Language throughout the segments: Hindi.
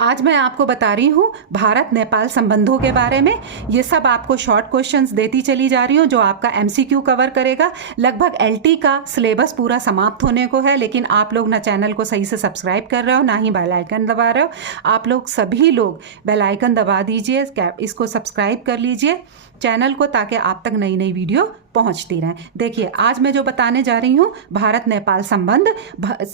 आज मैं आपको बता रही हूँ भारत नेपाल संबंधों के बारे में। ये सब आपको शॉर्ट क्वेश्चंस देती चली जा रही हूँ जो आपका एमसीक्यू कवर करेगा। लगभग एलटी का सिलेबस पूरा समाप्त होने को है, लेकिन आप लोग ना चैनल को सही से सब्सक्राइब कर रहे हो ना ही बेल आइकन दबा रहे हो। आप लोग सभी लोग बेल आइकन दबा दीजिए, इसको सब्सक्राइब कर लीजिए चैनल को, ताकि आप तक नई नई वीडियो पहुंचती रहें। देखिए आज मैं जो बताने जा रही हूँ भारत नेपाल संबंध,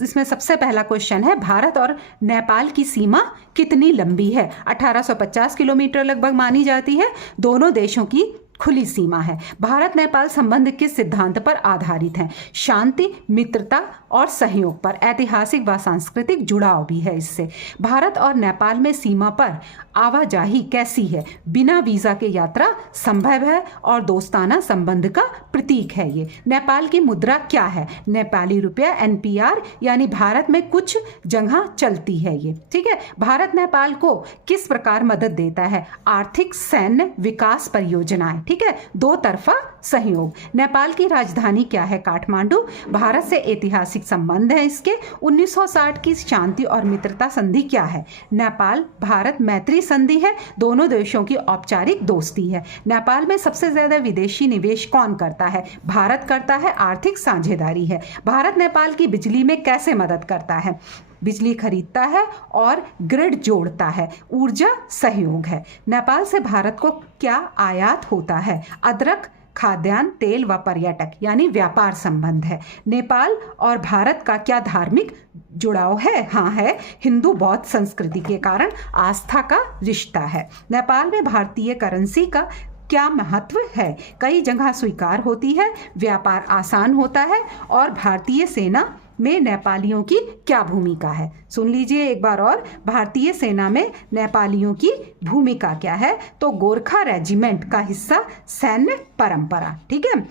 इसमें सबसे पहला क्वेश्चन है भारत और नेपाल की सीमा कितनी लंबी है। 1850 किलोमीटर लगभग मानी जाती है। दोनों देशों की खुली सीमा है। भारत नेपाल संबंध किस सिद्धांत पर आधारित है? शांति, मित्रता और सहयोग पर। ऐतिहासिक व सांस्कृतिक जुड़ाव भी है इससे। भारत और नेपाल में सीमा पर आवाजाही कैसी है? बिना वीजा के यात्रा संभव है और दोस्ताना संबंध का प्रतीक है ये। नेपाल की मुद्रा क्या है? नेपाली रुपया, एनपीआर, यानी भारत में कुछ जगह चलती है ये। ठीक है। भारत नेपाल को किस प्रकार मदद देता है? आर्थिक, सैन्य, विकास परियोजनाएं। ठीक है। दो तरफा सहयोग। नेपाल की राजधानी क्या है? काठमांडू। भारत से ऐतिहासिक संबंध है इसके। 1960 की शांति और मित्रता संधि क्या है? नेपाल भारत मैत्री संधि है। दोनों देशों की औपचारिक दोस्ती है। नेपाल में सबसे ज्यादा विदेशी निवेश कौन करता है? भारत करता है। आर्थिक साझेदारी है। भारत नेपाल की बिजली में कैसे मदद करता है? बिजली खरीदता है और ग्रिड जोड़ता है। ऊर्जा सहयोग है। नेपाल से भारत को क्या आयात होता है? अदरक, खाद्यान्न, तेल व पर्यटक, यानी व्यापार संबंध है। नेपाल और भारत का क्या धार्मिक जुड़ाव है? हाँ है। हिंदू बौद्ध संस्कृति के कारण आस्था का रिश्ता है। नेपाल में भारतीय करेंसी का क्या महत्व है? कई जगह स्वीकार होती है, व्यापार आसान होता है और भारतीय सेना में नेपालियों की क्या भूमिका है? सुन लीजिए एक बार और। भारतीय सेना में नेपालियों की भूमिका क्या है? तो गोरखा रेजिमेंट का हिस्सा, सैन्य परंपरा। ठीक है।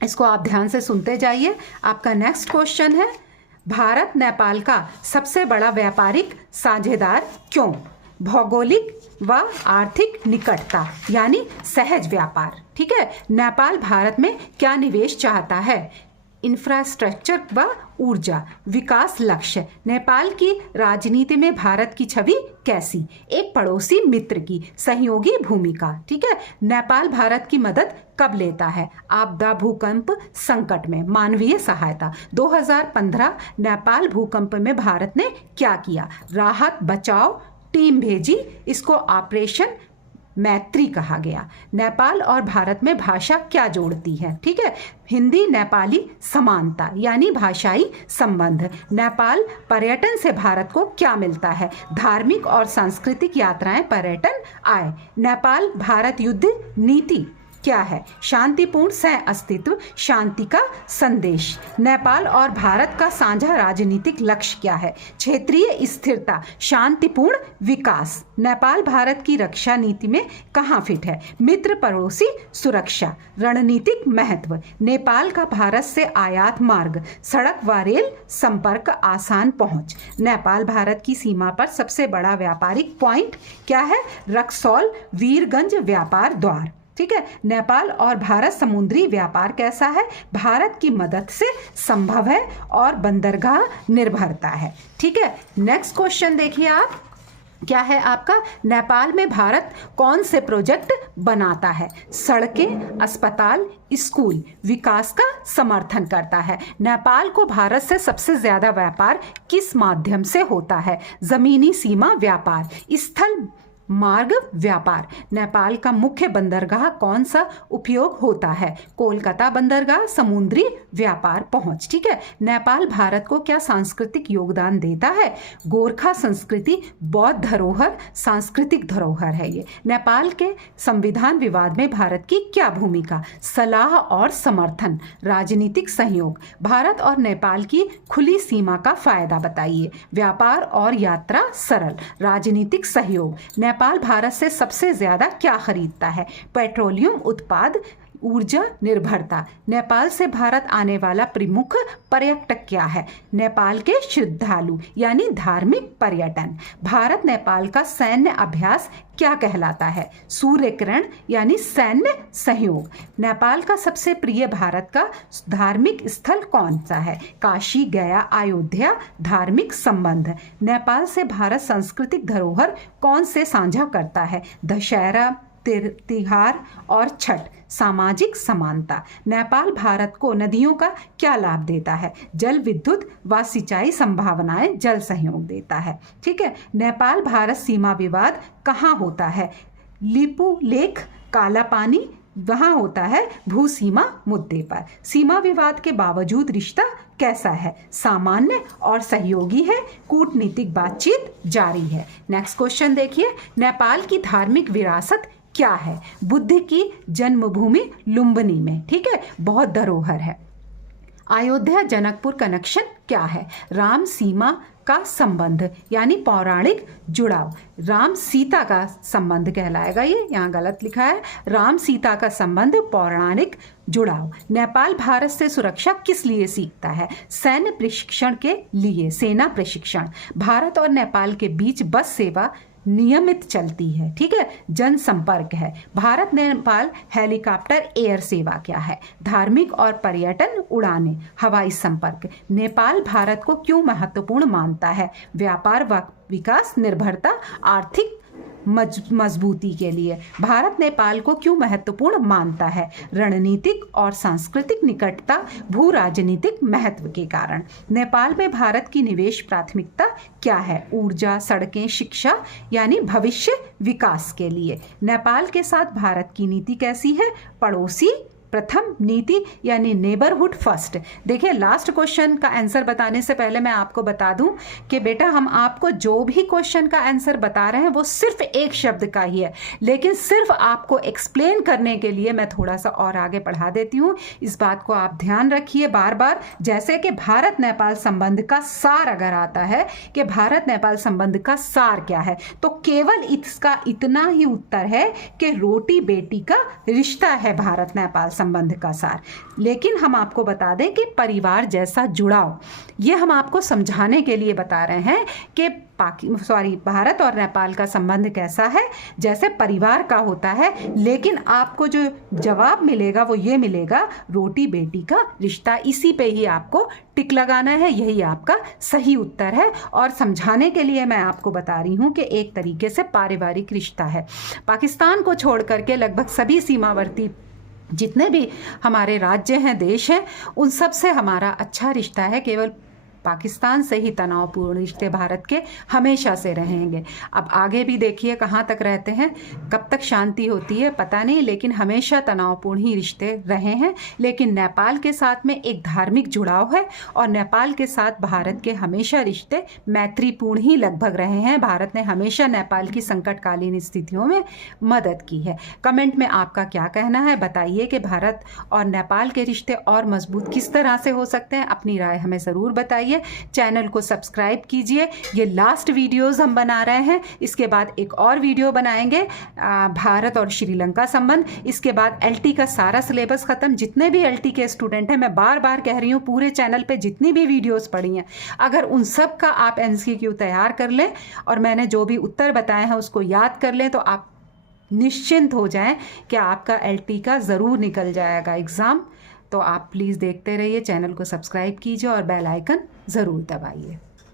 इसको आप ध्यान से सुनते जाइए। आपका नेक्स्ट क्वेश्चन है भारत नेपाल का सबसे बड़ा व्यापारिक साझेदार क्यों? भौगोलिक व आर्थिक निकटता, यानी सहज व्यापार। ठीक है। नेपाल भारत में क्या निवेश चाहता है? इंफ्रास्ट्रक्चर व ऊर्जा, विकास लक्ष्य। नेपाल की राजनीति में भारत की छवि कैसी? एक पड़ोसी मित्र की सहयोगी भूमिका। ठीक है। नेपाल भारत की मदद कब लेता है? आपदा, भूकंप, संकट में। मानवीय सहायता। 2015 नेपाल भूकंप में भारत ने क्या किया? राहत बचाव टीम भेजी। इसको ऑपरेशन मैत्री कहा गया। नेपाल और भारत में भाषा क्या जोड़ती है? ठीक है। हिंदी नेपाली समानता, यानी भाषाई संबंध। नेपाल पर्यटन से भारत को क्या मिलता है? धार्मिक और सांस्कृतिक यात्राएं, पर्यटन आय। नेपाल भारत युद्ध नीति क्या है? शांतिपूर्ण सह अस्तित्व, शांति का संदेश। नेपाल और भारत का साझा राजनीतिक लक्ष्य क्या है? क्षेत्रीय स्थिरता, शांतिपूर्ण विकास। नेपाल भारत की रक्षा नीति में कहाँ फिट है? मित्र पड़ोसी सुरक्षा, रणनीतिक महत्व। नेपाल का भारत से आयात मार्ग, सड़क व रेल संपर्क, आसान पहुंच। नेपाल भारत की सीमा पर सबसे बड़ा व्यापारिक पॉइंट क्या है? रक्सौल, वीरगंज व्यापार द्वार। ठीक है। नेपाल और भारत समुद्री व्यापार कैसा है? भारत की मदद से संभव है और बंदरगाह निर्भरता है। ठीक है। नेक्स्ट क्वेश्चन देखिए आप, क्या है आपका? नेपाल में भारत कौन से प्रोजेक्ट बनाता है? सड़कें, अस्पताल, स्कूल, विकास का समर्थन करता है। नेपाल को भारत से सबसे ज्यादा व्यापार किस माध्यम से होता है? जमीनी सीमा व्यापार, स्थल मार्ग व्यापार। नेपाल का मुख्य बंदरगाह कौन सा उपयोग होता है? कोलकाता बंदरगाह, समुद्री व्यापार पहुंच। ठीक है। नेपाल भारत को क्या सांस्कृतिक योगदान देता है? गोरखा संस्कृति, बौद्ध धरोहर, सांस्कृतिक धरोहर है ये। नेपाल के संविधान विवाद में भारत की क्या भूमिका? सलाह और समर्थन, राजनीतिक सहयोग। भारत और नेपाल की खुली सीमा का फायदा बताइए। व्यापार और यात्रा सरल, राजनीतिक सहयोग। नेपाल भारत से सबसे ज्यादा क्या खरीदता है? पेट्रोलियम उत्पाद, ऊर्जा निर्भरता, नेपाल से भारत आने वाला प्रमुख पर्यटक क्या है? नेपाल के श्रद्धालु यानी धार्मिक पर्यटन। भारत नेपाल का सैन्य अभ्यास क्या कहलाता है? सूर्य किरण यानी सैन्य सहयोग। नेपाल का सबसे प्रिय भारत का धार्मिक स्थल कौन सा है? काशी, गया, अयोध्या। धार्मिक संबंध, नेपाल से भारत सांस्कृतिक धरोहर कौन से साझा करता है? दशहरा, तिहार और छठ। सामाजिक समानता, नेपाल भारत को नदियों का क्या लाभ देता है? जल विद्युत व सिंचाई संभावनाएं जल सहयोग देता है। ठीक है। नेपाल भारत सीमा विवाद कहाँ होता है? लिपू लेख, काला पानी, वहाँ होता है भू सीमा मुद्दे पर। सीमा विवाद के बावजूद रिश्ता कैसा है? सामान्य और सहयोगी है। कूटनीतिक बातचीत जारी है। नेक्स्ट क्वेश्चन देखिए, नेपाल की धार्मिक विरासत क्या है? बुद्ध की जन्मभूमि लुम्बिनी में। ठीक है, बहुत धरोहर है। अयोध्या जनकपुर कनेक्शन क्या है? राम सीमा का संबंध यानी पौराणिक जुड़ाव। राम सीता का संबंध कहलाएगा ये, यहाँ गलत लिखा है। राम सीता का संबंध पौराणिक जुड़ाव। नेपाल भारत से सुरक्षा किस लिए सीखता है? सैन्य प्रशिक्षण के लिए, सेना प्रशिक्षण। भारत और नेपाल के बीच बस सेवा नियमित चलती है। ठीक है। जनसंपर्क है। भारत नेपाल हेलीकॉप्टर एयर सेवा क्या है? धार्मिक और पर्यटन उड़ानें, हवाई संपर्क। नेपाल भारत को क्यों महत्वपूर्ण मानता है? व्यापार व विकास, निर्भरता, आर्थिक मजबूती के लिए। भारत नेपाल को क्यों महत्वपूर्ण मानता है? रणनीतिक और सांस्कृतिक निकटता, भू राजनीतिक महत्व के कारण। नेपाल में भारत की निवेश प्राथमिकता क्या है? ऊर्जा, सड़कें, शिक्षा यानी भविष्य विकास के लिए। नेपाल के साथ भारत की नीति कैसी है? पड़ोसी प्रथम नीति यानी नेबरहुड फर्स्ट। देखिए, लास्ट क्वेश्चन का आंसर बताने से पहले मैं आपको बता दूं कि बेटा हम आपको जो भी क्वेश्चन का आंसर बता रहे हैं वो सिर्फ एक शब्द का ही है, लेकिन सिर्फ आपको एक्सप्लेन करने के लिए मैं थोड़ा सा और आगे बढ़ा देती हूँ। इस बात को आप ध्यान रखिए बार बार। जैसे कि भारत नेपाल संबंध का सार अगर आता है कि भारत नेपाल संबंध का सार क्या है, तो केवल इसका इतना ही उत्तर है कि रोटी बेटी का रिश्ता है भारत नेपाल संबंध का सार। लेकिन हम आपको बता दें कि परिवार जैसा जुड़ाव, ये हम आपको समझाने के लिए बता रहे हैं कि भारत और नेपाल का संबंध कैसा है, जैसे परिवार का होता है। लेकिन आपको जो जवाब मिलेगा वो ये मिलेगा, रोटी बेटी का रिश्ता। इसी पे ही आपको टिक लगाना है, यही आपका सही उत्तर है। और समझाने के लिए मैं आपको बता रही हूँ कि एक तरीके से पारिवारिक रिश्ता है। पाकिस्तान को छोड़ करके लगभग सभी सीमावर्ती जितने भी हमारे राज्य हैं, देश हैं, उन सब से हमारा अच्छा रिश्ता है। केवल पाकिस्तान से ही तनावपूर्ण रिश्ते भारत के हमेशा से रहेंगे। अब आगे भी देखिए कहाँ तक रहते हैं, कब तक शांति होती है पता नहीं, लेकिन हमेशा तनावपूर्ण ही रिश्ते रहे हैं। लेकिन नेपाल के साथ में एक धार्मिक जुड़ाव है और नेपाल के साथ भारत के हमेशा रिश्ते मैत्रीपूर्ण ही लगभग रहे हैं। भारत ने हमेशा नेपाल की संकटकालीन स्थितियों में मदद की है। कमेंट में आपका क्या कहना है बताइए कि भारत और नेपाल के रिश्ते और मजबूत किस तरह से हो सकते हैं। अपनी राय हमें ज़रूर बताइए। चैनल को सब्सक्राइब कीजिए। ये लास्ट वीडियोस हम बना रहे हैं, इसके बाद एक और वीडियो बनाएंगे भारत और श्रीलंका संबंध। इसके बाद एलटी का सारा सिलेबस खत्म। जितने भी एलटी के स्टूडेंट हैं, मैं बार बार कह रही हूँ, पूरे चैनल पे जितनी भी वीडियोस पड़ी हैं, अगर उन सब का आप एमसीक्यू तैयार कर लें और मैंने जो भी उत्तर बताए हैं उसको याद कर लें, तो आप निश्चिंत हो जाएं कि आपका एलटी का ज़रूर निकल जाएगा एग्ज़ाम। तो आप प्लीज़ देखते रहिए, चैनल को सब्सक्राइब कीजिए और बेल आइकन ज़रूर दबाइए।